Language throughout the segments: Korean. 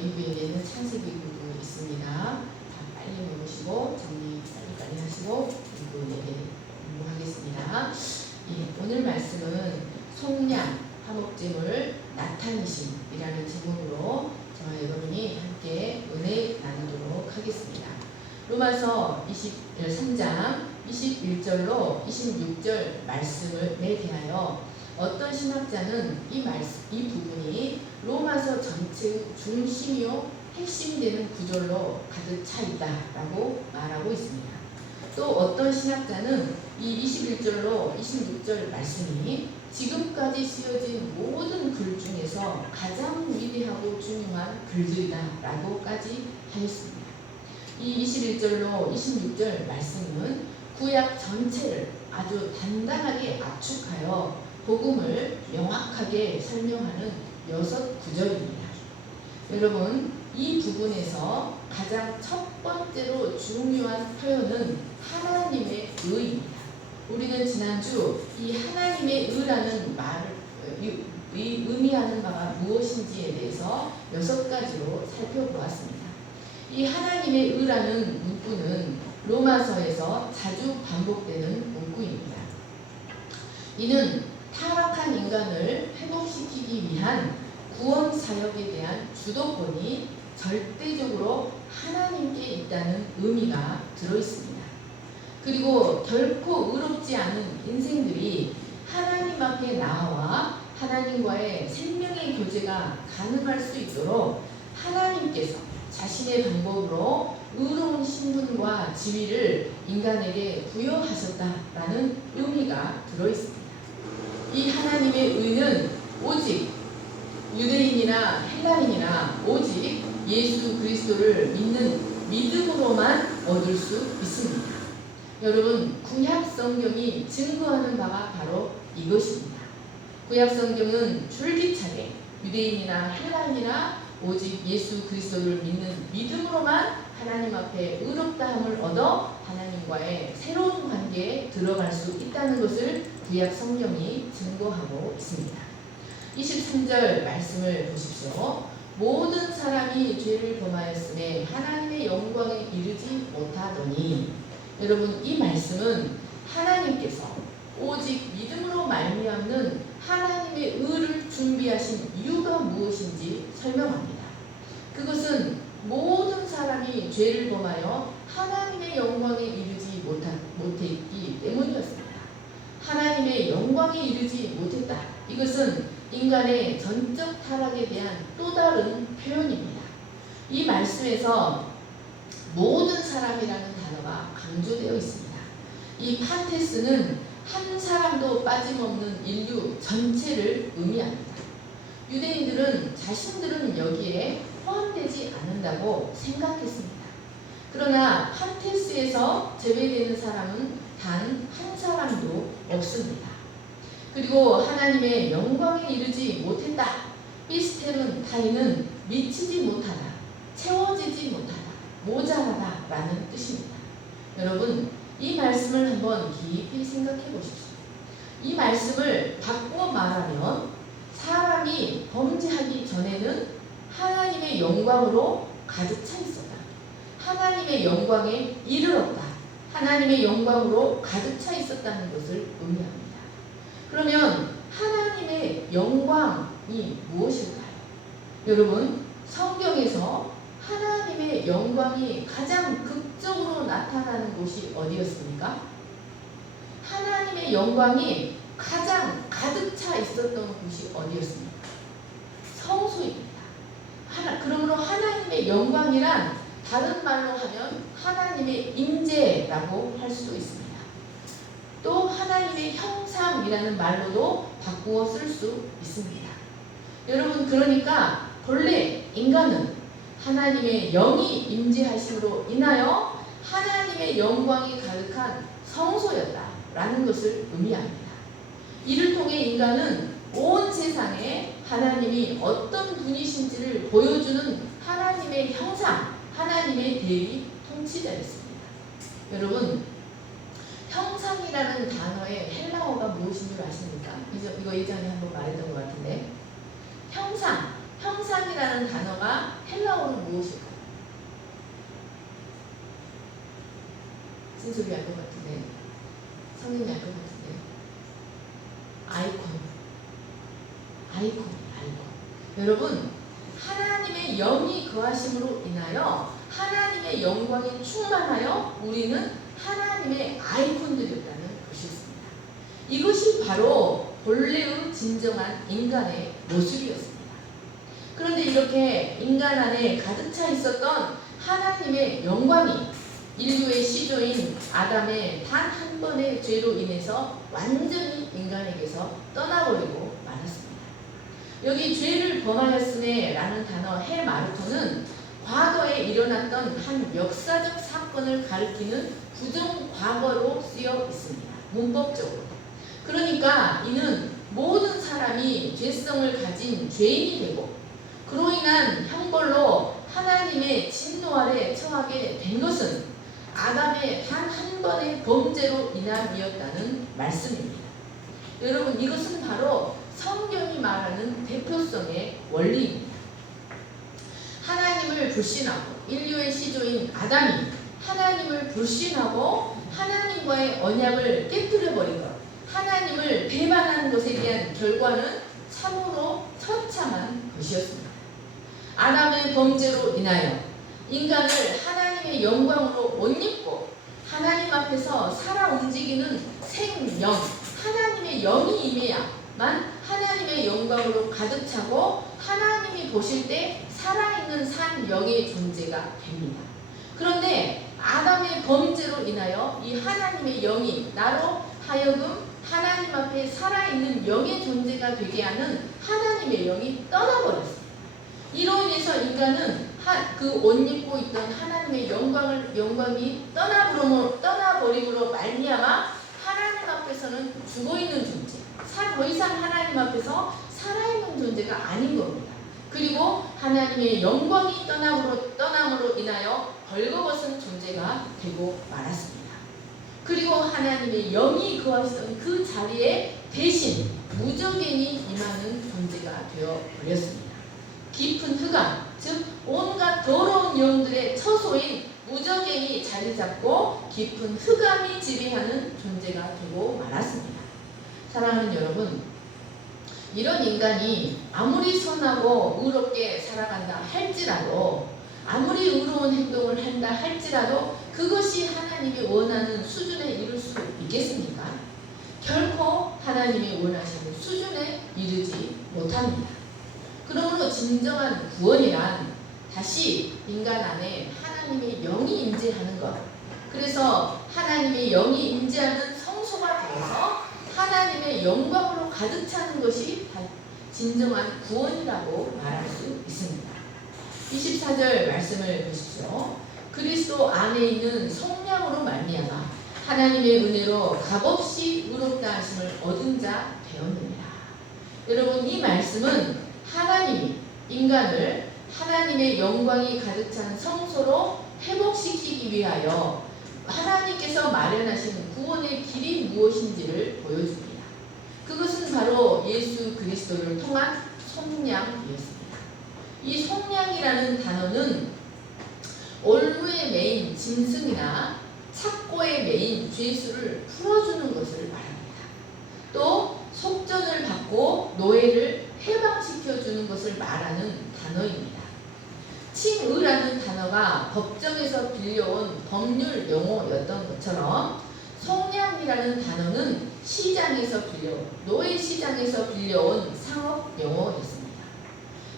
여기 위에는 창세기 구도 있습니다. 자, 빨리 모으시고 정리 빨리 하시고 그리고 얘기 공부하겠습니다. 예, 오늘 말씀은 속량 화목제물 나타내심이라는 제목으로 저와 여러분이 함께 은혜 나누도록 하겠습니다. 로마서 23장 21절로 26절 말씀을 대하여 어떤 신학자는 이 부분이 로마서 전체의 중심이요 핵심이 되는 구절로 가득 차 있다라고 말하고 있습니다. 또 어떤 신학자는 이 21절로 26절 말씀이 지금까지 쓰여진 모든 글 중에서 가장 위대하고 중요한 글들이다라고까지 하였습니다. 이 21절로 26절 말씀은 구약 전체를 아주 단단하게 압축하여 복음을 명확하게 설명하는 6구절입니다. 여러분, 이 부분에서 가장 첫 번째로 중요한 표현은 하나님의 의입니다. 우리는 지난주 이 하나님의 의라는 말을 이 의미하는 바가 무엇인지에 대해서 6가지로 살펴보았습니다. 이 하나님의 의라는 문구는 로마서에서 자주 반복되는 문구입니다. 이는 타락한 인간을 회복시키기 위한 구원 사역에 대한 주도권이 절대적으로 하나님께 있다는 의미가 들어있습니다. 그리고 결코 의롭지 않은 인생들이 하나님 앞에 나와 하나님과의 생명의 교제가 가능할 수 있도록 하나님께서 자신의 방법으로 의로운 신분과 지위를 인간에게 부여하셨다라는 의미가 들어있습니다. 이 하나님의 의는 오직 유대인이나 헬라인이나 오직 예수 그리스도를 믿는 믿음으로만 얻을 수 있습니다. 여러분, 구약 성경이 증거하는 바가 바로 이것입니다. 구약 성경은 줄기차게 유대인이나 헬라인이나 오직 예수 그리스도를 믿는 믿음으로만 하나님 앞에 의롭다함을 얻어 하나님과의 새로운 관계에 들어갈 수 있다는 것을 구약 성경이 증거하고 있습니다. 23절 말씀을 보십시오. 모든 사람이 죄를 범하였음에 하나님의 영광에 이르지 못하더니. 여러분, 이 말씀은 하나님께서 오직 믿음으로 말미암는 하나님의 의를 준비하신 이유가 무엇인지 설명합니다. 그것은 모든 사람이 죄를 범하여 하나님의 영광에 이르지 못했기 때문이었습니다. 하나님의 영광에 이르지 못했다. 이것은 인간의 전적 타락에 대한 또 다른 표현입니다. 이 말씀에서 모든 사람이라는 단어가 강조되어 있습니다. 이 파테스는 한 사람도 빠짐없는 인류 전체를 의미합니다. 유대인들은 자신들은 여기에 포함되지 않는다고 생각했습니다. 그러나 파테스에서 제외되는 사람은 단 한 사람도 없습니다. 그리고 하나님의 영광에 이르지 못했다. 피스테른 타이는 미치지 못하다, 채워지지 못하다, 모자라다 라는 뜻입니다. 여러분, 이 말씀을 한번 깊이 생각해 보십시오. 이 말씀을 바꾸어 말하면 사람이 범죄하기 전에는 하나님의 영광으로 가득 차 있었다. 하나님의 영광에 이르렀다. 하나님의 영광으로 가득 차 있었다는 것을 의미합니다. 그러면 하나님의 영광이 무엇일까요? 여러분, 성경에서 하나님의 영광이 가장 극적으로 나타나는 곳이 어디였습니까? 하나님의 영광이 가장 가득 차 있었던 곳이 어디였습니까? 성소입니다. 그러므로 하나님의 영광이란 다른 말로 하면 하나님의 임재라고 할 수도 있습니다. 또 하나님의 형상이라는 말로도 바꾸어 쓸 수 있습니다. 여러분, 그러니까 본래 인간은 하나님의 영이 임재하심으로 인하여 하나님의 영광이 가득한 성소였다라는 것을 의미합니다. 이를 통해 인간은 온 세상에 하나님이 어떤 분이신지를 보여주는 하나님의 형상, 하나님의 대리 통치자였습니다. 여러분, 형상이라는 단어의 헬라어가 무엇인 줄 아십니까? 이거 예전에 한번 말했던 것 같은데, 형상 성량이라는 단어가 헬라어로 무엇일까요? 쓴소리 할 것 같은데, 성령이 알 것 같은데, 아이콘. 여러분, 하나님의 영이 거하심으로 인하여 하나님의 영광이 충만하여 우리는 하나님의 아이콘들이었다는 것이었습니다. 이것이 바로 본래의 진정한 인간의 모습이었습니다. 그런데 이렇게 인간 안에 가득 차 있었던 하나님의 영광이 인류의 시조인 아담의 단 한 번의 죄로 인해서 완전히 인간에게서 떠나버리고 말았습니다. 여기 죄를 범하였음에 라는 단어 헤마르토는 과거에 일어났던 한 역사적 사건을 가리키는 부정과거로 쓰여 있습니다. 문법적으로. 그러니까 이는 모든 사람이 죄성을 가진 죄인이 되고 그로 인한 형벌로 하나님의 진노 아래 처하게 된 것은 아담의 단 한 번의 범죄로 인함이었다는 말씀입니다. 여러분, 이것은 바로 성경이 말하는 대표성의 원리입니다. 하나님을 불신하고 인류의 시조인 아담이 하나님을 불신하고 하나님과의 언약을 깨뜨려버린 것, 하나님을 배반한 것에 대한 결과는 참으로 처참한 것이었습니다. 아담의 범죄로 인하여 인간을 하나님의 영광으로 옷 입고 하나님 앞에서 살아 움직이는 생명, 하나님의 영이 임해야만 하나님의 영광으로 가득 차고 하나님이 보실 때 살아있는 산 영의 존재가 됩니다. 그런데 아담의 범죄로 인하여 이 하나님의 영이 나로 하여금 하나님 앞에 살아있는 영의 존재가 되게 하는 하나님의 영이 떠나버렸습니다. 이로 인해서 인간은 그 옷 입고 있던 하나님의 영광이 떠나버림으로 말미암아 하나님 앞에서는 죽어있는 존재, 더 이상 하나님 앞에서 살아있는 존재가 아닌 겁니다. 그리고 하나님의 영광이 떠남으로 인하여 벌거벗은 존재가 되고 말았습니다. 그리고 하나님의 영이 거하시던 그 자리에 대신 무저갱이 임하는 존재가 되어버렸습니다. 깊은 흑암, 즉 온갖 더러운 영들의 처소인 무저갱이 자리 잡고 깊은 흑암이 지배하는 존재가 되고 말았습니다. 사랑하는 여러분, 이런 인간이 아무리 선하고 의롭게 살아간다 할지라도, 아무리 의로운 행동을 한다 할지라도 그것이 하나님이 원하는 수준에 이를 수 있겠습니까? 결코 하나님이 원하시는 수준에 이르지 못합니다. 그러므로 진정한 구원이란 다시 인간 안에 하나님의 영이 임재하는 것, 그래서 하나님의 영이 임재하는 성소가 되어서 하나님의 영광으로 가득 차는 것이 진정한 구원이라고 말할 수 있습니다. 24절 말씀을 보십시오. 그리스도 안에 있는 성령으로 말미암아 하나님의 은혜로 값없이 의롭다 하심을 얻은 자 되었느니라. 여러분, 이 말씀은 하나님이 인간을 하나님의 영광이 가득 찬 성소로 회복시키기 위하여 하나님께서 마련하신 구원의 길이 무엇인지를 보여줍니다. 그것은 바로 예수 그리스도를 통한 속량이었습니다. 이 속량이라는 단어는 올무에 매인 짐승이나 착고에 매인 죄수를 풀어주는 것을 말합니다. 또 속전을 받고 노예를 해방시켜주는 것을 말하는 단어입니다. 칭의라는 단어가 법정에서 빌려온 법률 용어였던 것처럼 속량이라는 단어는 노예 시장에서 빌려온 상업 용어였습니다.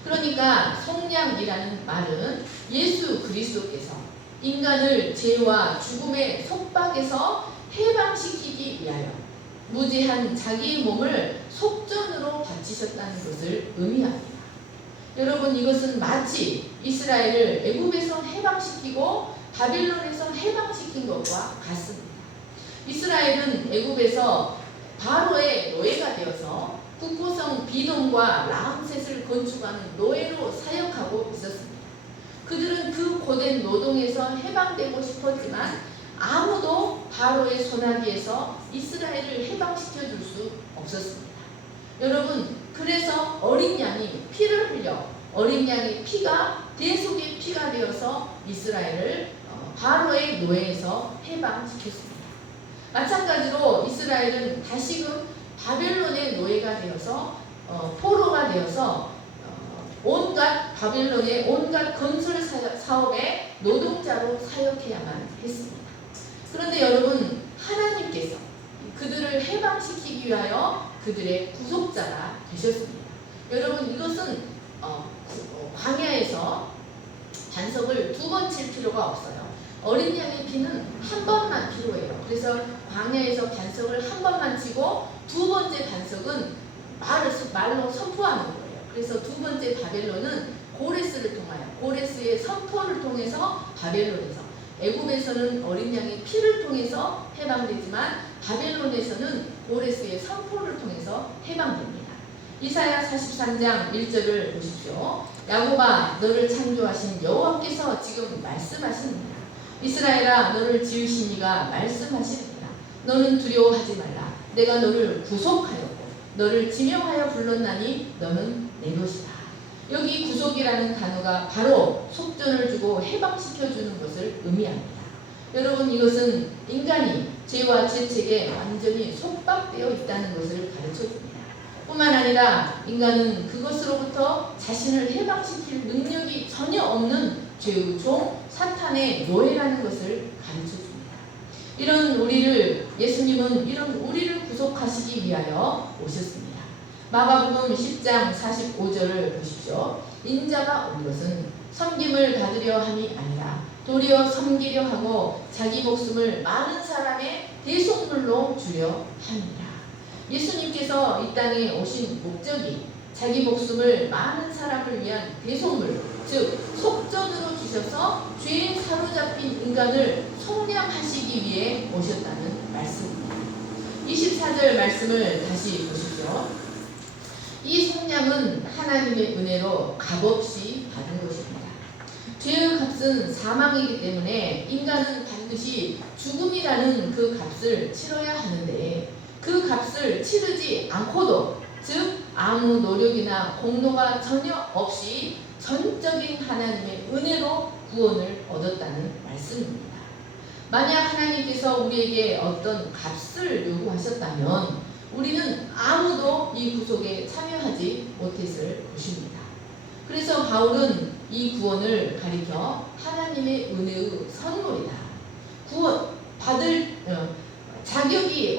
그러니까 속량이라는 말은 예수 그리스도께서 인간을 죄와 죽음의 속박에서 해방시키기 위하여 무죄한 자기의 몸을 속전으로 바치셨다는 것을 의미합니다. 여러분, 이것은 마치 이스라엘을 애굽에서 해방시키고 바빌론에서 해방시킨 것과 같습니다. 이스라엘은 애굽에서 바로의 노예가 되어서 국고성 비돔과 라암셋을 건축하는 노예로 사역하고 있었습니다. 그들은 그 고된 노동에서 해방되고 싶었지만 아무도 바로의 손아귀에서 이스라엘을 해방시켜 줄 수 없었습니다. 여러분, 그래서 어린 양이 피를 흘려 어린 양의 피가 대속의 피가 되어서 이스라엘을 바로의 노예에서 해방시켰습니다. 마찬가지로 이스라엘은 다시금 바벨론의 노예가 되어서 포로가 되어서 온갖 바벨론의 온갖 건설 사업의 노동자로 사역해야만 했습니다. 그런데 여러분, 하나님께서 그들을 해방시키기 위하여 그들의 구속자가 되셨습니다. 여러분, 이것은 광야에서 반석을 2번 칠 필요가 없어요. 어린 양의 피는 한 번만 필요해요. 그래서 광야에서 반석을 한 번만 치고 2번째 반석은 말로 선포하는 거예요. 그래서 2번째 바벨론은 고레스를 통하여, 고레스의 선포를 통해서 바벨론에서, 애굽에서는 어린 양의 피를 통해서 해방되지만 바벨론에서는 고레스의 선포를 통해서 해방됩니다. 이사야 43장 1절을 보십시오. 야곱아, 너를 창조하신 여호와께서 지금 말씀하십니다. 이스라엘아, 너를 지으신 이가 말씀하시느니라. 너는 두려워하지 말라. 내가 너를 구속하였고 너를 지명하여 불렀나니 너는 내 것이다. 여기 구속이라는 단어가 바로 속전을 주고 해방시켜주는 것을 의미합니다. 여러분, 이것은 인간이 죄와 죄책에 완전히 속박되어 있다는 것을 가르쳐줍니다. 뿐만 아니라 인간은 그것으로부터 자신을 해방시킬 능력이 전혀 없는 죄의 종 사탄의 노예라는 것을 가르쳐줍니다. 예수님은 이런 우리를 구속하시기 위하여 오셨습니다. 마가복음 10장 45절을 보십시오. 인자가 온 것은 섬김을 받으려 함이 아니라 도리어 섬기려 하고 자기 목숨을 많은 사람의 대속물로 주려 함이라. 예수님께서 이 땅에 오신 목적이 자기 목숨을 많은 사람을 위한 대속물, 즉 속전으로 주셔서 죄에 사로잡힌 인간을 속량하시기 위해 오셨다는 말씀입니다. 24절 말씀을 다시 보십시오. 이 속량은 하나님의 은혜로 값없이 받은 것입니다. 죄의 값은 사망이기 때문에 인간은 반드시 죽음이라는 그 값을 치러야 하는데, 그 값을 치르지 않고도, 즉 아무 노력이나 공로가 전혀 없이 전적인 하나님의 은혜로 구원을 얻었다는 말씀입니다. 만약 하나님께서 우리에게 어떤 값을 요구하셨다면 우리는 아무도 이 구속에 참여하지 못했을 것입니다. 그래서 바울은 이 구원을 가리켜 하나님의 은혜의 선물이다. 구원 받을 자격이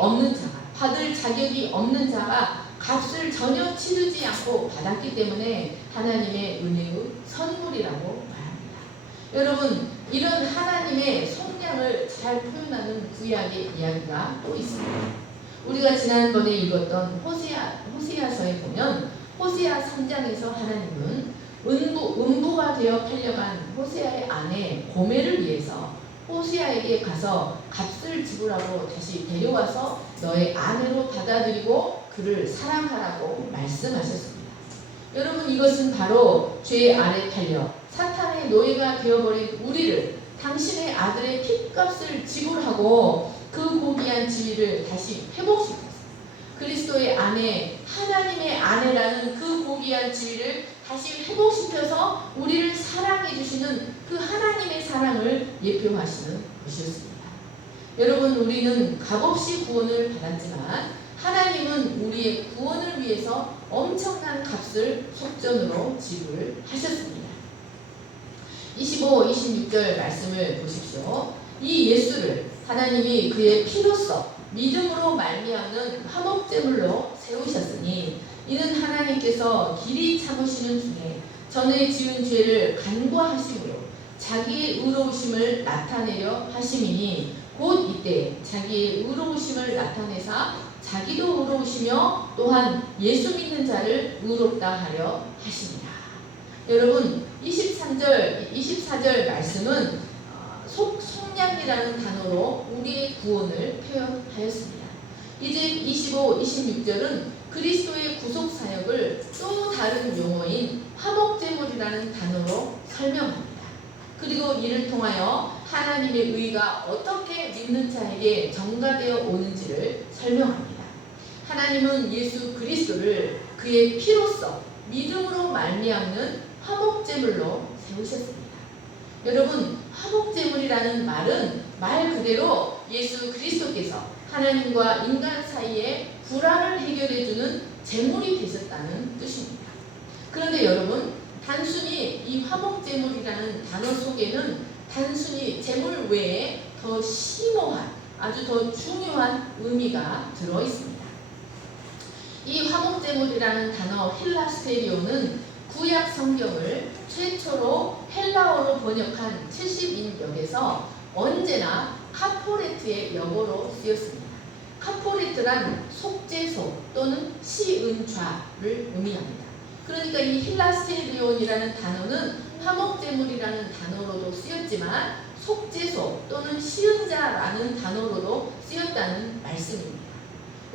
없는 자가 값을 전혀 치르지 않고 받았기 때문에 하나님의 은혜의 선물이라고 말합니다. 여러분, 이런 하나님의 속량을 잘 표현하는 구약의 이야기가 또 있습니다. 우리가 지난번에 읽었던 호세아서에 보면 호세아 3장에서 하나님은 음부가 되어 팔려간 호세아의 아내 고멜을 위해서 호세아에게 가서 값을 지불하고 다시 데려와서 너의 아내로 받아들이고 그를 사랑하라고 말씀하셨습니다. 여러분, 이것은 바로 죄 아래 팔려 사탄의 노예가 되어버린 우리를 당신의 아들의 핏값을 지불하고 그 고귀한 지위를 다시 회복시켰어요. 그리스도의 아내, 하나님의 아내라는 그 고귀한 지위를 다시 회복시켜서 우리를 사랑해 주시는 그 하나님의 사랑을 예표하시는 것이었습니다. 여러분, 우리는 값없이 구원을 받았지만 하나님은 우리의 구원을 위해서 엄청난 값을 속전으로 지불하셨습니다. 25, 26절 말씀을 보십시오. 이 예수를 하나님이 그의 피로써 믿음으로 말미암는 화목제물로 세우셨으니 이는 하나님께서 길이 참으시는 중에 전에 지은 죄를 간과하심으로 자기의 의로우심을 나타내려 하심이니 곧 이때 자기의 의로우심을 나타내사 자기도 의로우시며 또한 예수 믿는 자를 의롭다 하려 하시니라. 여러분, 24절 말씀은 속량이라는 단어로 우리의 구원을 표현하였습니다. 이제 25, 26절은 그리스도의 구속사역을 또 다른 용어인 화목제물이라는 단어로 설명합니다. 그리고 이를 통하여 하나님의 의가 어떻게 믿는 자에게 전가되어 오는지를 설명합니다. 하나님은 예수 그리스도를 그의 피로써 믿음으로 말미암는 화목제물로 세우셨습니다. 여러분, 화목제물이라는 말은 말 그대로 예수 그리스도께서 하나님과 인간 사이의 불화를 해결해주는 제물이 되셨다는 뜻입니다. 그런데 여러분, 단순히 이 화목제물이라는 단어 속에는 단순히 제물 외에 더 심오한, 아주 더 중요한 의미가 들어있습니다. 이 화목제물이라는 단어 헬라스테리오는 구약 성경을 최초로 헬라어로 번역한 70인역에서 언제나 카포레트의 역어로 쓰였습니다. 카포레트란 속죄소 또는 시은좌를 의미합니다. 그러니까 이 힐라스테리온이라는 단어는 화목제물이라는 단어로도 쓰였지만 속죄소 또는 시은자라는 단어로도 쓰였다는 말씀입니다.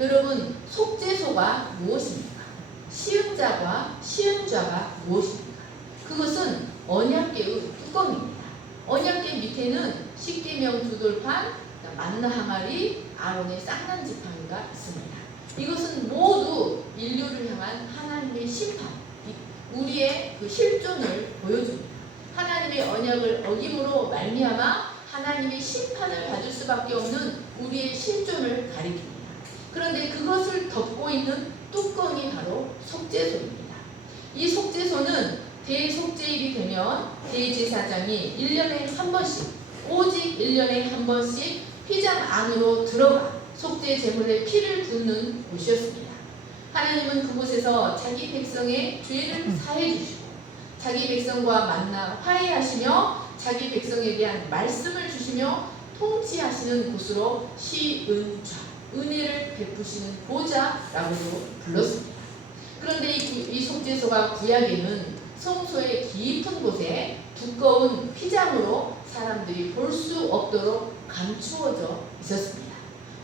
여러분, 속죄소가 무엇입니까? 시은자와 시은좌가 무엇입니까? 그것은 언약궤의 뚜껑입니다. 언약궤 밑에는 십계명 두 돌판, 만나 항아리, 아론의 쌍난 지팡이가 있습니다. 이것은 모두 인류를 향한 하나님의 심판, 우리의 그 실존을 보여줍니다. 하나님의 언약을 어김으로 말미암아 하나님의 심판을 받을 수밖에 없는 우리의 실존을 가리킵니다. 그런데 그것을 덮고 있는 뚜껑이 바로 속죄소입니다. 이 속죄소는 대속죄일이 되면 대제사장이 1년에 한 번씩, 오직 1년에 한 번씩 휘장 안으로 들어가 속죄 제물의 피를 붓는 곳이었습니다. 하나님은 그곳에서 자기 백성의 죄를 사해 주시고 자기 백성과 만나 화해하시며 자기 백성에 대한 말씀을 주시며 통치하시는 곳으로 시은좌, 은혜를 베푸시는 보좌라고도 불렀습니다. 그런데 이 속죄소가 구약에는 성소의 깊은 곳에 두꺼운 휘장으로 사람들이 볼 수 없도록 감추어져 있었습니다.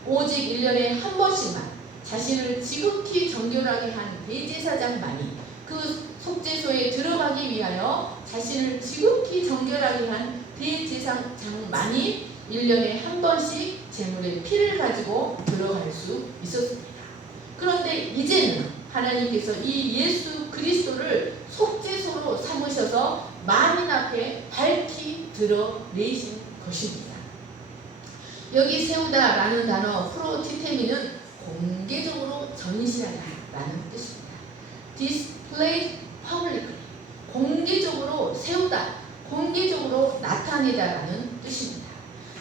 오직 1년에 한 번씩만 자신을 지극히 정결하게 한 대제사장만이 그 속죄소에 들어가기 위하여 자신을 지극히 정결하게 한 대제사장만이 1년에 한 번씩 제물의 피를 가지고 들어갈 수 있었습니다. 그런데 이제는 하나님께서 이 예수 그리스도를 속죄소로 삼으셔서 만인 앞에 밝히 드러내신 것입니다. 여기 세우다라는 단어 프로티테미는 공개적으로 전시하다라는 뜻입니다. Display publicly, 공개적으로 세우다, 공개적으로 나타내다라는 뜻입니다.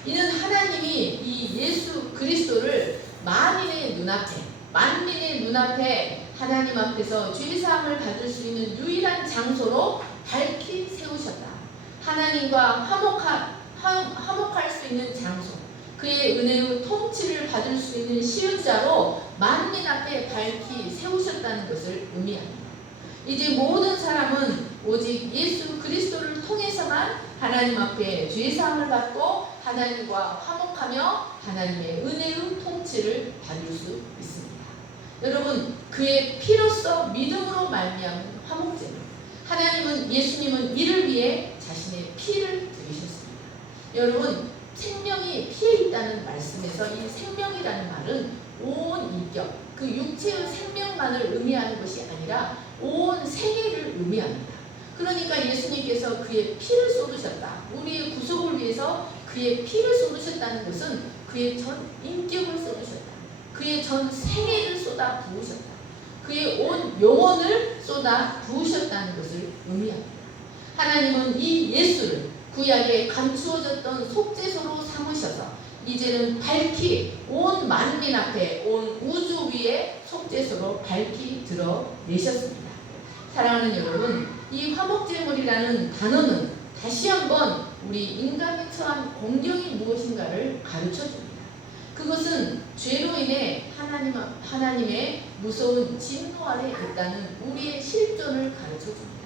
이는 하나님이 이 예수 그리스도를 만인의 눈앞에 하나님 앞에서 죄사함을 받을 수 있는 유일한 장소로 밝히 세우셨다. 하나님과 화목할 수 있는 장소, 그의 은혜의 통치를 받을 수 있는 시은자로 만민 앞에 밝히 세우셨다는 것을 의미합니다. 이제 모든 사람은 오직 예수 그리스도를 통해서만 하나님 앞에 죄사함을 받고 하나님과 화목하며 하나님의 은혜의 통치를 받을 수 있습니다. 여러분, 그의 피로써 믿음으로 말미암은 화목제물, 하나님은 예수님은 이를 위해 자신의 피를 드리셨습니다. 여러분, 생명이 피에 있다는 말씀에서 이 생명이라는 말은 온 인격, 그 육체의 생명만을 의미하는 것이 아니라 온 생애를 의미합니다. 그러니까 예수님께서 그의 피를 쏟으셨다. 우리의 구속을 위해서 그의 피를 쏟으셨다는 것은 그의 전 인격을 쏟으셨다. 그의 전 생애를 쏟아 부으셨다. 그의 온 영혼을 쏟아 부으셨다는 것을 의미합니다. 하나님은 이 예수를 구약에 감추어졌던 속죄소로 삼으셔서 이제는 밝히 온 만민 앞에 온 우주 위에 속죄소로 밝히 드러내셨습니다. 사랑하는 여러분, 이 화목제물이라는 단어는 다시 한번 우리 인간이 처한 공경이 무엇인가를 가르쳐줍니다. 그것은 죄로 인해 하나님의 무서운 진노 아래 있다는 우리의 실존을 가르쳐줍니다.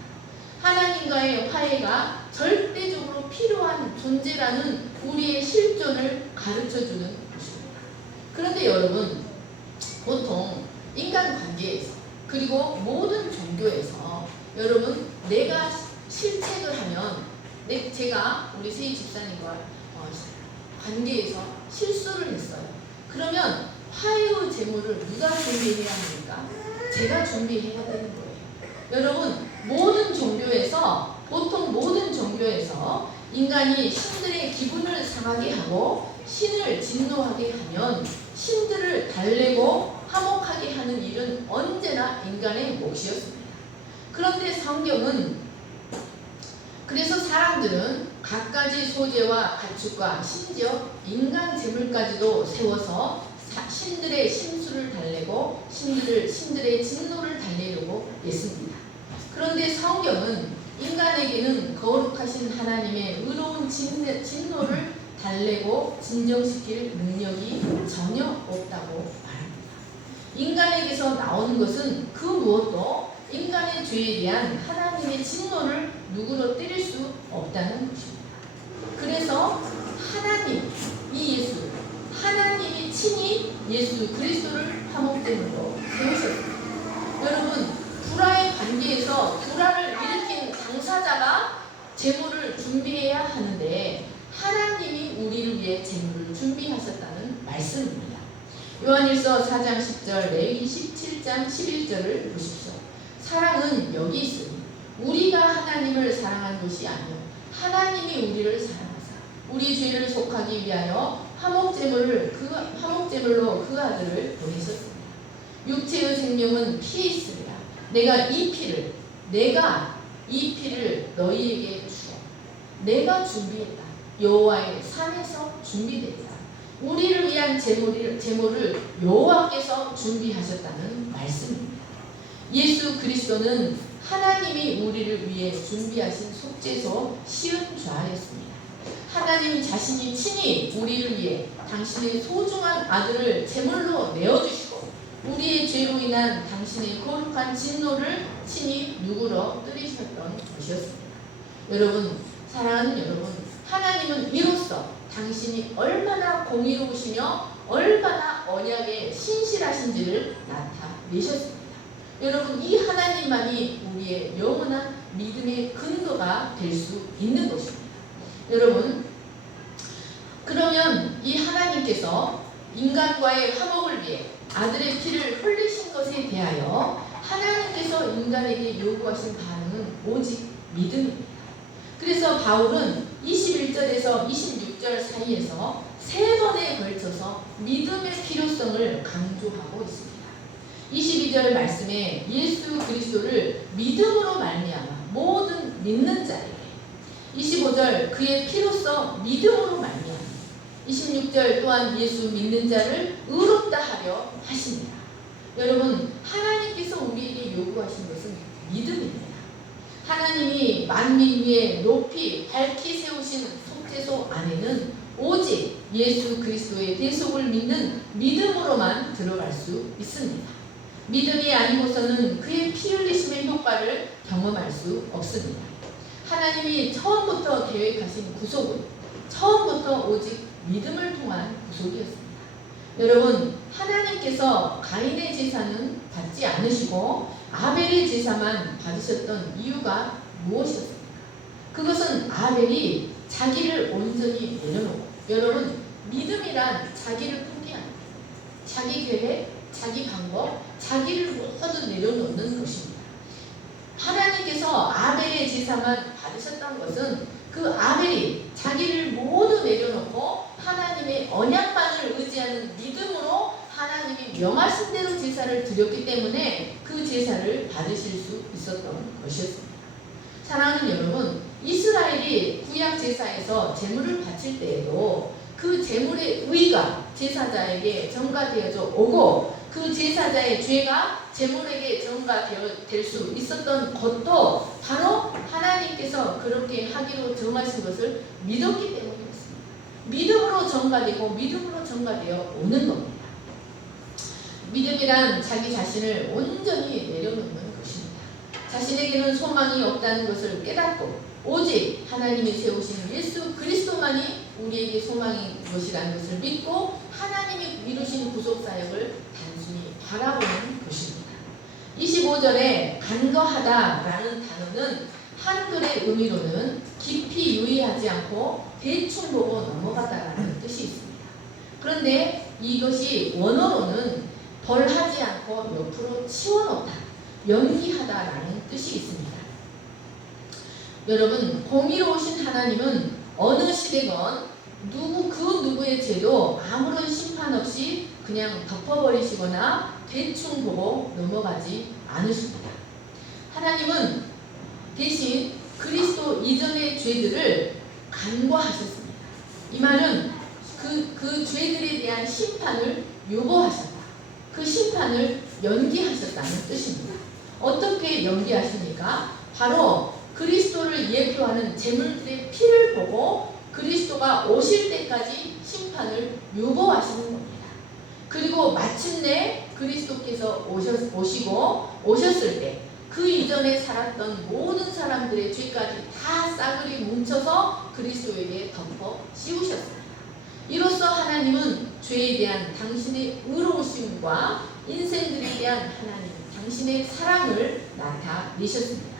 하나님과의 화해가 절대적으로 필요한 존재라는 우리의 실존을 가르쳐주는 것입니다. 그런데 여러분, 보통 인간관계에서 그리고 모든 종교에서 여러분, 내가 실책을 하면 제가 우리 세희 집사님과 관계에서 실수를 했어요. 그러면 화해의 제물을 누가 준비해야 합니까? 제가 준비해야 되는 거예요. 여러분, 모든 종교에서 그래서 보통 모든 종교에서 인간이 신들의 기분을 상하게 하고 신을 진노하게 하면 신들을 달래고 화목하게 하는 일은 언제나 인간의 몫이었습니다. 그런데 성경은 그래서 사람들은 갖가지 소재와 가축과 심지어 인간 재물까지도 세워서 신들의 심수를 달래고 신들의 진노를 달래려고 했습니다. 그런데 성경은 인간에게는 거룩하신 하나님의 의로운 진노를 달래고 진정시킬 능력이 전혀 없다고 말합니다. 인간에게서 나오는 것은 그 무엇도 인간의 죄에 대한 하나님의 진노를 누그러뜨릴 수 없다는 것입니다. 그래서 하나님이 친히 예수 그리스도를 화목제물로 세우셨습니다. 여러분, 불화의 관계에서 불화를 일으킨 당사자가 제물을 준비해야 하는데 하나님이 우리를 위해 제물을 준비하셨다는 말씀입니다. 요한일서 4장 10절, 레위기 17장 11절을 보십시오. 사랑은 여기 있으니 우리가 하나님을 사랑한 것이 아니요 하나님이 우리를 사랑하사 우리 죄를 속하기 위하여 화목제물로 그 아들을 보내셨습니다. 육체의 생명은 피에 있으리라. 내가 이 피를 너희에게 주어 내가 준비했다. 여호와의 산에서 준비됐다. 우리를 위한 제물을 여호와께서 준비하셨다는 말씀입니다. 예수 그리스도는 하나님이 우리를 위해 준비하신 속죄소 시은좌였습니다. 하나님 자신이 친히 우리를 위해 당신의 소중한 아들을 제물로 내어주시고 우리의 죄로 인한 당신의 거룩한 진노를 친히 누그러뜨리셨던 것이었습니다. 여러분, 사랑하는 여러분, 하나님은 이로써 당신이 얼마나 공의로우시며 얼마나 언약에 신실하신지를 나타내셨습니다. 여러분, 이 하나님만이 우리의 영원한 믿음의 근거가 될 수 있는 것입니다. 여러분, 그러면 이 하나님께서 인간과의 화목을 위해 아들의 피를 흘리신 것에 대하여 하나님께서 인간에게 요구하신 반응은 오직 믿음입니다. 그래서 바울은 21절에서 26절 사이에서 3번에 걸쳐서 믿음의 필요성을 강조하고 있습니다. 22절 말씀에 예수 그리스도를 믿음으로 말미암아 모든 믿는 자에게, 25절 그의 피로써 믿음으로 말미암아, 26절 또한 예수 믿는 자를 의롭다 하려 하십니다. 여러분, 하나님께서 우리에게 요구하신 것은 믿음입니다. 하나님이 만민 위에 높이 밝히 세우신 속죄소 안에는 오직 예수 그리스도의 대속을 믿는 믿음으로만 들어갈 수 있습니다. 믿음이 아니고서는 그의 피 흘리심의 효과를 경험할 수 없습니다. 하나님이 처음부터 계획하신 구속은 처음부터 오직 믿음을 통한 구속이었습니다. 여러분, 하나님께서 가인의 제사는 받지 않으시고 아벨의 제사만 받으셨던 이유가 무엇이었습니까? 그것은 아벨이 자기를 온전히 내려놓고, 여러분, 믿음이란 자기를 포기하는, 자기 계획, 자기 방법, 자기를 모두 내려놓는 것입니다. 하나님께서 아벨의 제사만 받으셨던 것은 그 아벨이 자기를 모두 내려놓고 하나님의 언약만을 의지하는 믿음으로 하나님이 명하신 대로 제사를 드렸기 때문에 그 제사를 받으실 수 있었던 것이었습니다. 사랑하는 여러분, 이스라엘이 구약 제사에서 제물을 바칠 때에도 그 제물의 의가 제사자에게 전가되어져 오고 그 제사자의 죄가 제물에게 전가될 수 있었던 것도 바로 하나님께서 그렇게 하기로 정하신 것을 믿었기 때문이었습니다. 믿음으로 전가되고 믿음으로 전가되어 오는 겁니다. 믿음이란 자기 자신을 온전히 내려놓는 것입니다. 자신에게는 소망이 없다는 것을 깨닫고 오직 하나님이 세우신 예수 그리스도만이 우리에게 소망인 것이라는 것을 믿고 하나님이 이루신 구속사역을 단순히 바라보는 것입니다. 25절에 간거하다라는 단어는 한글의 의미로는 깊이 유의하지 않고 대충 보고 넘어가다라는 뜻이 있습니다. 그런데 이것이 원어로는 벌하지 않고 옆으로 치워놓다, 연기하다라는 뜻이 있습니다. 여러분, 공의로우신 하나님은 어느 시대건 그 누구의 죄도 아무런 심판 없이 그냥 덮어버리시거나 대충 보고 넘어가지 않으십니다. 하나님은 대신 그리스도 이전의 죄들을 간과하셨습니다. 이 말은 그 죄들에 대한 심판을 요구하셨다. 그 심판을 연기하셨다는 뜻입니다. 어떻게 연기하십니까? 바로 그리스도를 예표하는 제물들의 피를 보고 그리스도가 오실 때까지 심판을 요구하시는 겁니다. 그리고 마침내 그리스도께서 오셨을 때 그 이전에 살았던 모든 사람들의 죄까지 다 싸그리 뭉쳐서 그리스도에게 덮어 씌우셨습니다. 이로써 하나님은 죄에 대한 당신의 의로우심과 인생들에 대한 하나님 당신의 사랑을 나타내셨습니다.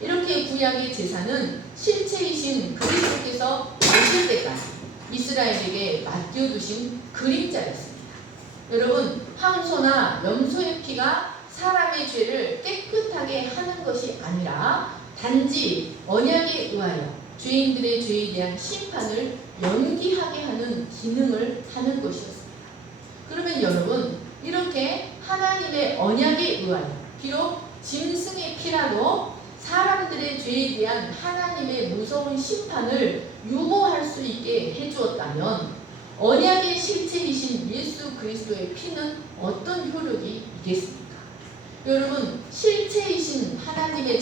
이렇게 구약의 제사는 실체이신 그리스도께서 오실 때까지 이스라엘에게 맡겨두신 그림자였습니다. 여러분, 황소나 염소의 피가 사람의 죄를 깨끗하게 하는 것이 아니라 단지 언약에 의하여 죄인들의 죄에 대한 심판을 연기하게 하는 기능을 하는 것이었습니다. 그러면 여러분, 이렇게 하나님의 언약에 의하여 비록 짐승의 피라도 사람들의 죄에 대한 하나님의 무서운 심판을 유보할 수 있게 해주었다면 언약의 실체이신 예수 그리스도의 피는 어떤 효력이 있겠습니까? 여러분, 실체이신 하나님의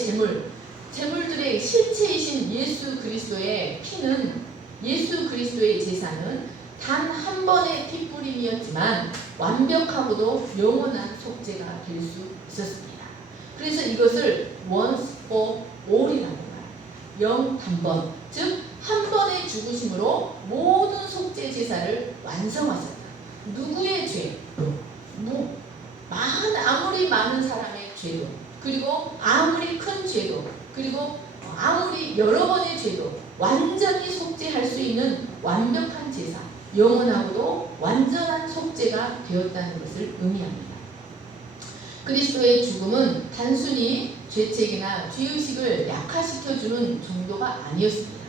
제물들의 실체이신 예수 그리스도의 피는, 예수 그리스도의 제사는 단 한 번의 피뿌림이었지만 완벽하고도 영원한 속죄가 될 수 있었습니다. 그래서 이것을 once for all이라고 말합니다. 영단번, 즉 한 번의 죽으심으로 모든 속죄 제사를 완성하셨다. 누구의 죄? 아무리 많은 사람의 죄도, 그리고 아무리 큰 죄도, 그리고 아무리 여러 번의 죄도 완전히 속죄할 수 있는 완벽한 제사, 영원하고도 완전한 속죄가 되었다는 것을 의미합니다. 그리스도의 죽음은 단순히 죄책이나 죄의식을 약화시켜주는 정도가 아니었습니다.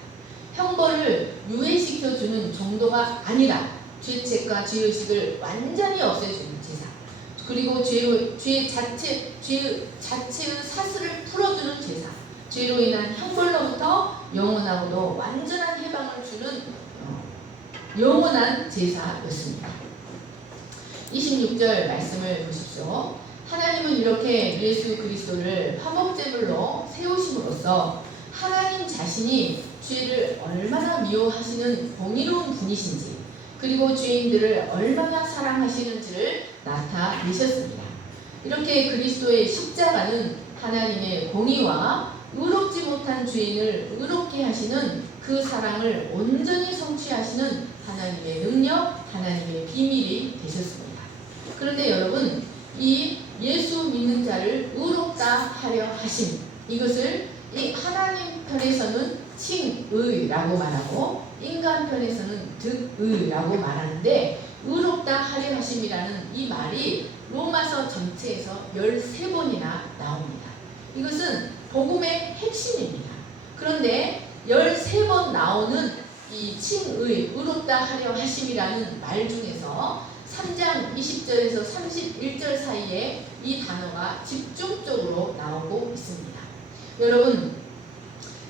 형벌을 유예시켜주는 정도가 아니라 죄책과 죄의식을 완전히 없애주는 제사, 그리고 죄 자체의 사슬을 풀어주는 제사, 죄로 인한 형벌로부터 영원하고도 완전한 해방을 주는 영원한 제사였습니다. 26절 말씀을 보십시오. 하나님은 이렇게 예수 그리스도를 화목제물로 세우심으로써 하나님 자신이 죄를 얼마나 미워하시는 공의로운 분이신지, 그리고 죄인들을 얼마나 사랑하시는지를 나타내셨습니다. 이렇게 그리스도의 십자가는 하나님의 공의와 의롭지 못한 죄인을 의롭게 하시는 그 사랑을 온전히 성취하시는 하나님의 능력, 하나님의 비밀이 되셨습니다. 그런데 여러분, 이 예수 믿는 자를 의롭다 하려 하심, 이것을 이 하나님 편에서는 칭의라고 말하고 인간 편에서는 득의라고 말하는데, 의롭다 하려 하심이라는 이 말이 로마서 전체에서 13번이나 나옵니다. 이것은 복음의 핵심입니다. 그런데 13번 나오는 이 칭의, 의롭다 하려 하심이라는 말 중에서 3장 20절에서 31절 사이에 이 단어가 집중적으로 나오고 있습니다. 여러분,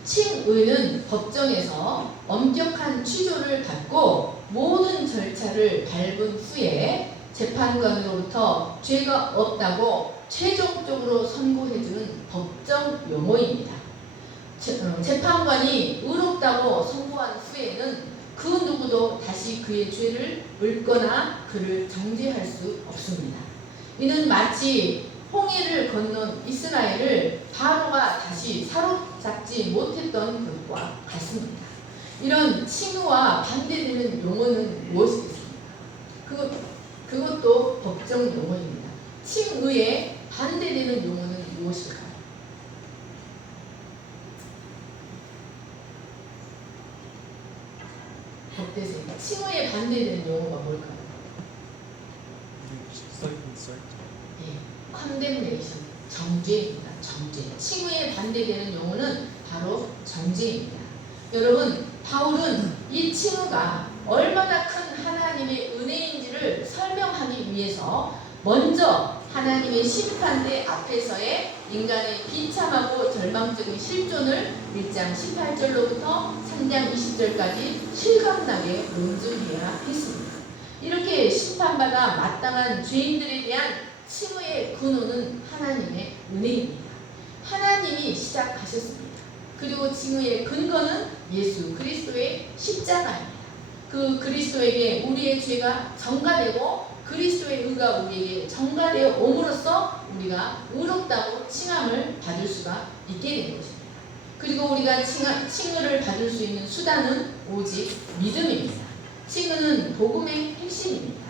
칭의는 법정에서 엄격한 취조를 받고 모든 절차를 밟은 후에 재판관으로부터 죄가 없다고 최종적으로 선고해주는 법정 용어입니다. 재판관이 의롭다고 선고한 후에는 그 누구도 다시 그의 죄를 읊거나 그를 정죄할 수 없습니다. 이는 마치 홍해를 건넌 이스라엘을 바로가 다시 사로잡지 못했던 것과 같습니다. 이런 칭의와 반대되는 용어는 무엇이겠습니까? 그것도 법정 용어입니다. 칭의에 반대되는 용어는 무엇일까요? 법대생, 칭의에 반대되는 용어가 뭘까요? condemnation, 정죄입니다. 정죄. 칭의에 반대되는 용어는 바로 정죄입니다. 여러분, 바울은 이 칭의가 얼마나 큰 하나님의 은혜인지를 설명하기 위해서 먼저 하나님의 심판대 앞에서의 인간의 비참하고 절망적인 실존을 1장 18절로부터 3장 20절까지 실감나게 논증해야 했습니다. 이렇게 심판받아 마땅한 죄인들에 대한 칭의의 근원은 하나님의 은혜입니다. 하나님이 시작하셨습니다. 그리고 칭의의 근거는 예수 그리스도의 십자가입니다. 그 그리스도에게 우리의 죄가 전가되고 그리스도의 의가 우리에게 전가되어 옴으로써 우리가 의롭다고 칭함을 받을 수가 있게 된 것입니다. 그리고 우리가 칭의를 받을 수 있는 수단은 오직 믿음입니다. 칭의는 복음의 핵심입니다.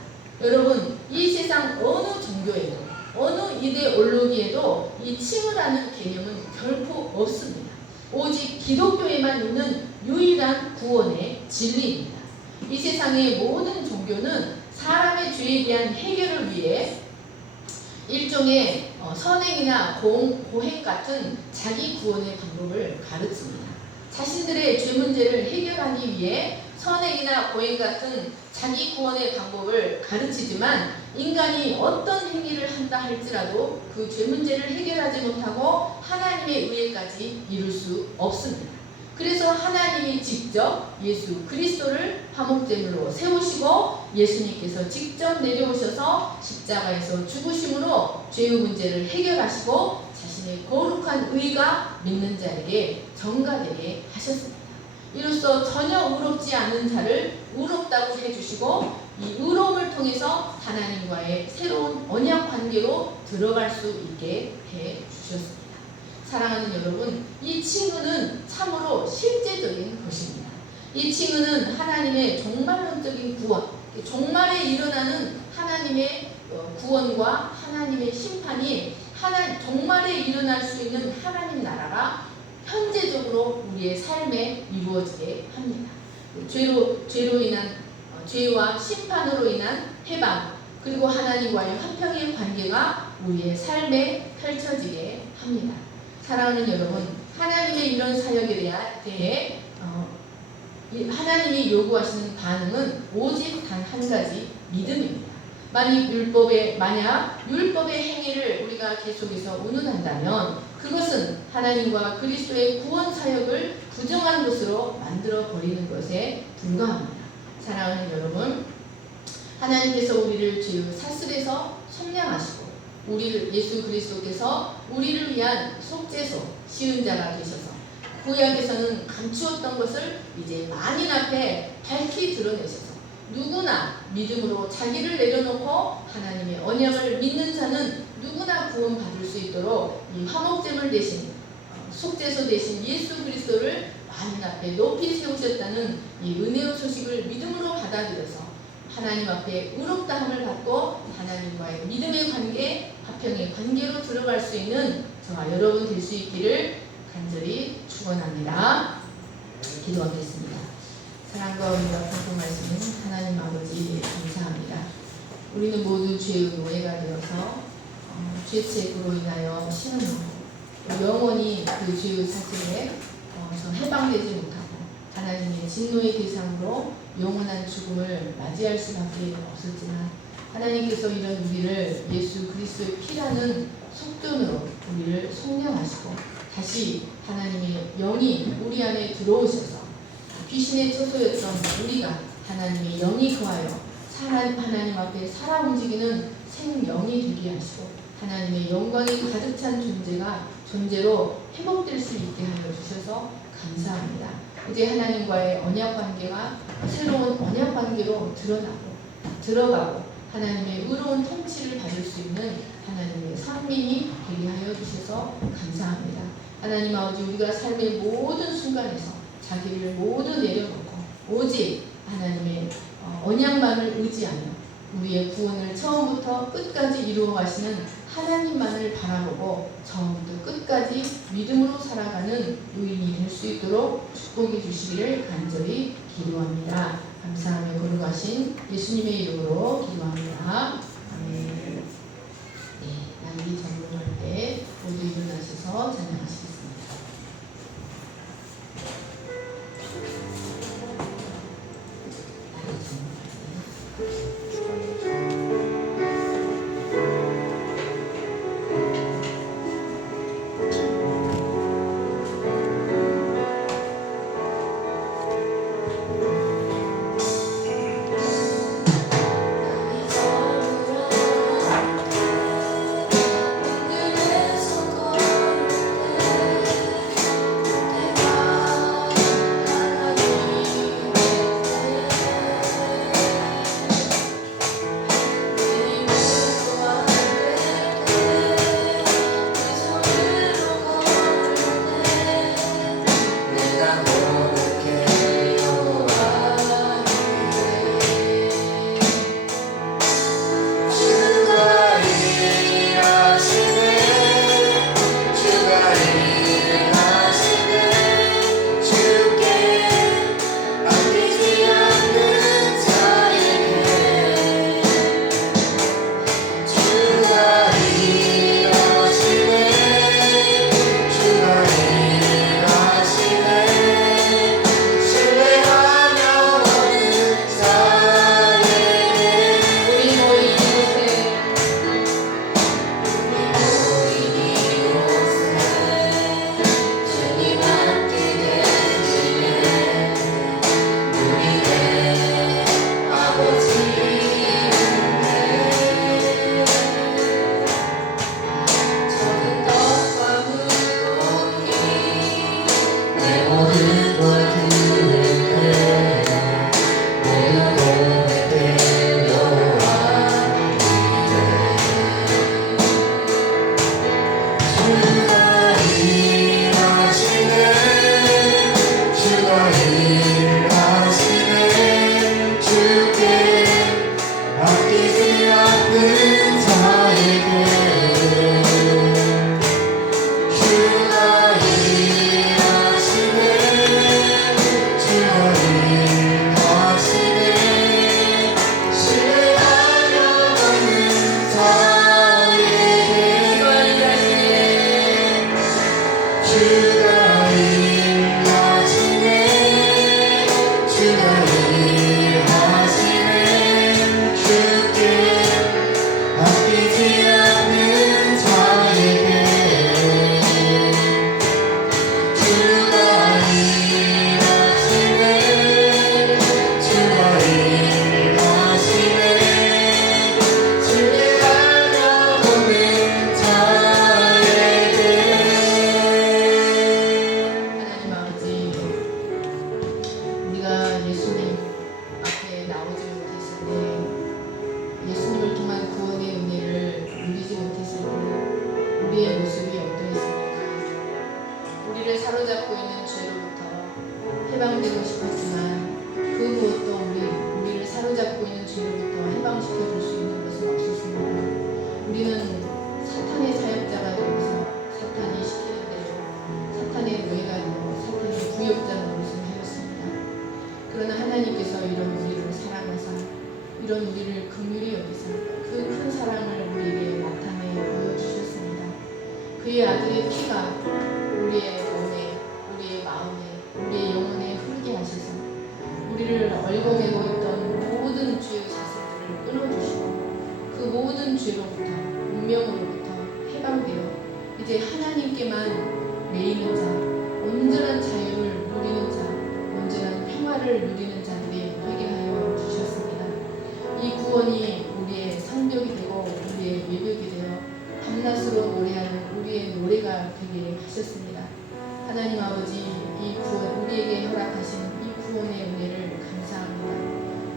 여러분, 이 세상 어느 종교에도 어느 이데올로기에도 이 칭의라는 개념은 결코 없습니다. 오직 기독교에만 있는 유일한 구원의 진리입니다. 이 세상의 모든 종교는 사람의 죄에 대한 해결을 위해 일종의 선행이나 고행 같은 자기 구원의 방법을 가르칩니다. 자신들의 죄 문제를 해결하기 위해 선행이나 고행 같은 자기 구원의 방법을 가르치지만 인간이 어떤 행위를 한다 할지라도 그 죄 문제를 해결하지 못하고 하나님의 의에까지 이룰 수 없습니다. 그래서 하나님이 직접 예수 그리스도를 화목제물로 세우시고 예수님께서 직접 내려오셔서 십자가에서 죽으심으로 죄의 문제를 해결하시고 자신의 거룩한 의가 믿는 자에게 전가되게 하셨습니다. 이로써 전혀 의롭지 않은 자를 의롭다고 해주시고 이 의로움을 통해서 하나님과의 새로운 언약 관계로 들어갈 수 있게 해주셨습니다. 사랑하는 여러분, 이 칭의는 참으로 실제적인 것입니다. 이 칭의는 하나님의 종말론적인 구원, 종말에 일어나는 하나님의 구원과 하나님의 심판이 종말에 일어날 수 있는 하나님 나라가 현재적으로 우리의 삶에 이루어지게 합니다. 죄로 인한 죄와 심판으로 인한 해방, 그리고 하나님과의 화평의 관계가 우리의 삶에 펼쳐지게 합니다. 사랑하는 여러분, 하나님의 이런 사역에 대해 하나님이 요구하시는 반응은 오직 단 한 가지, 믿음입니다. 만약 율법의 행위를 우리가 계속해서 운운한다면 그것은 하나님과 그리스도의 구원 사역을 부정한 것으로 만들어 버리는 것에 불과합니다. 사랑하는 여러분, 하나님께서 우리를 죄의 사슬에서 속량하시고 예수 그리스도께서 우리를 위한 속죄소, 시은자가 되셔서 구약에서는 감추었던 것을 이제 만인 앞에 밝히 드러내셔서 누구나 믿음으로 자기를 내려놓고 하나님의 언약을 믿는 자는 누구나 구원받을 수 있도록 이 화목제물 대신 속죄소 대신 예수 그리스도를 만인 앞에 높이 세우셨다는 이 은혜의 소식을 믿음으로 받아들여서 하나님 앞에 의롭다함을 받고 하나님과의 믿음의 관계, 화평의 관계로 들어갈 수 있는 저와 여러분 될 수 있기를 간절히 축원합니다. 기도하겠습니다. 사랑과 은혜와 복음 말씀은 하나님 아버지 감사합니다. 우리는 모두 죄의 노예가 되어서 죄책으로 인하여 신음하고 영원히 그 죄의 사슬에 해방되지 못하고 하나님의 진노의 대상으로 영원한 죽음을 맞이할 수밖에 없었지만 하나님께서 이런 우리를 예수 그리스도의 피라는 속전으로 우리를 속량하시고 다시 하나님의 영이 우리 안에 들어오셔서 귀신의 처소였던 우리가 하나님의 영이 거하여 하나님 앞에 살아 움직이는 생명이 되게 하시고 하나님의 영광이 가득 찬 존재로 회복될 수 있게 하여 주셔서 감사합니다. 이제 하나님과의 언약 관계가 새로운 언약 관계로 들어가고 하나님의 의로운 통치를 받을 수 있는 하나님의 선민이 되게 하여 주셔서 감사합니다. 하나님 아버지, 우리가 삶의 모든 순간에서 자기를 모두 내려놓고 오직 하나님의 언약만을 의지하며 우리의 구원을 처음부터 끝까지 이루어 가시는 하나님만을 바라보고 처음부터 끝까지 믿음으로 살아가는 의인이 될 수 있도록 축복해 주시기를 간절히 기도합니다. 감사하며 거룩하신 예수님의 이름으로 기도합니다. 아멘. 네, 나누기 점검할 때 모두 일어나셔서 찬양하시겠습니다. 사로잡고 있는 죄로부터 해방되고 싶었지만 그 무엇도 우리를 사로잡고 있는 죄로부터 해방시켜 줄 수 있는 것은 없었습니다. 우리는 사탄의 사역자가 되어서 사탄이 시키는 대로 사탄의 노예가 되고 사탄의 부역자 노릇을 하였습니다. 그러나 하나님께서 이런 우리를 사랑하사 이런 우리를 긍휼히 여기사 그 큰 사랑을 우리에게 나타내 보여주셨습니다. 그의 아들의 피가 우리의 몸에, 우리의 마음에, 우리의 영혼에 흐르게 하셔서 우리를 얽어매고 있던 모든 죄의 자성들을 끊어주시고 그 모든 죄로부터 운명으로부터 해방되어 이제 하나님께만 매이는 자, 온전한 자유를 누리는 자, 온전한 평화를 누리는 자들이 되게 하여 주셨습니다. 이 구원이 우리의 성벽이 되고 우리의 외벽이 되어 밤낮으로 노래하는 우리의 노래가 되게 하셨습니다. 하나님 아버지, 이 구원, 우리에게 허락하신 이 구원의 은혜를 감사합니다.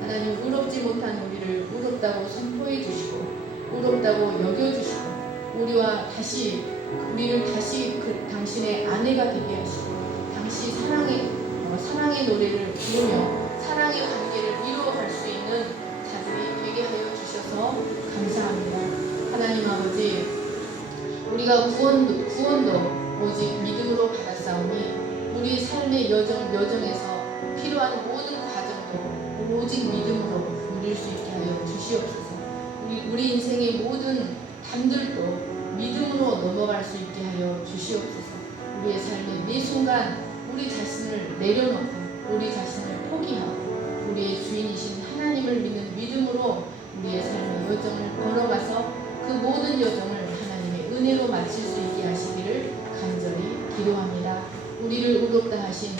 하나님, 의롭지 못한 우리를 의롭다고 선포해 주시고 의롭다고 여겨주시고 우리를 다시 당신의 아내가 되게 하시고 당시 사랑의 노래를 부르며 사랑의 관계를 이루어갈 수 있는 자들이 되게 하여 주셔서 감사합니다. 하나님 아버지, 우리가 구원도 오직 믿음으로 받았사오니 우리 삶의 여정에서 필요한 모든 과정도 오직 믿음으로 누릴 수 있게 하여 주시옵소서. 우리 인생의 모든 담들도 믿음으로 넘어갈 수 있게 하여 주시옵소서. 우리의 삶의 매 순간 우리 자신을 내려놓고 우리 자신을 포기하고 우리의 주인이신 하나님을 믿는 믿음으로 우리의 삶의 여정을 걸어가서 그 모든 여정을 하나님의 은혜로 마칠 수 있게 하시기를 간절히 기도합니다. 우리를 의롭다 하신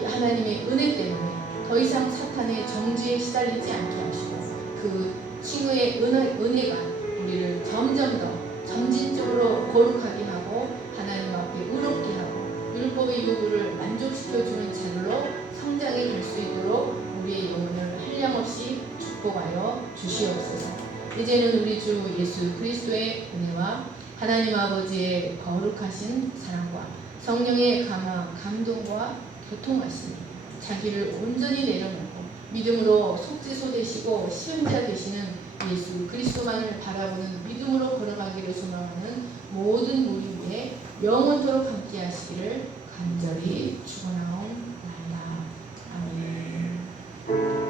이 하나님의 은혜 때문에 더 이상 사탄의 정죄에 시달리지 않게 하시고 그 칭의의 은혜가 우리를 점점 더 점진적으로 거룩하게 하고 하나님 앞에 의롭게 하고 율법의 요구를 만족시켜주는 자들로 성장해 갈 수 있도록 우리의 영혼을 한량없이 축복하여 주시옵소서. 이제는 우리 주 예수 그리스도의 은혜와 하나님 아버지의 거룩하신 사랑과 성령의 감동과 교통하심이 자기를 온전히 내려놓고 믿음으로 속죄소 되시고 시험자 되시는 예수 그리스도만을 바라보는 믿음으로 걸어가기를 소망하는 모든 우리 위에 영원토록 함께 하시기를 간절히 축원하옵나이다.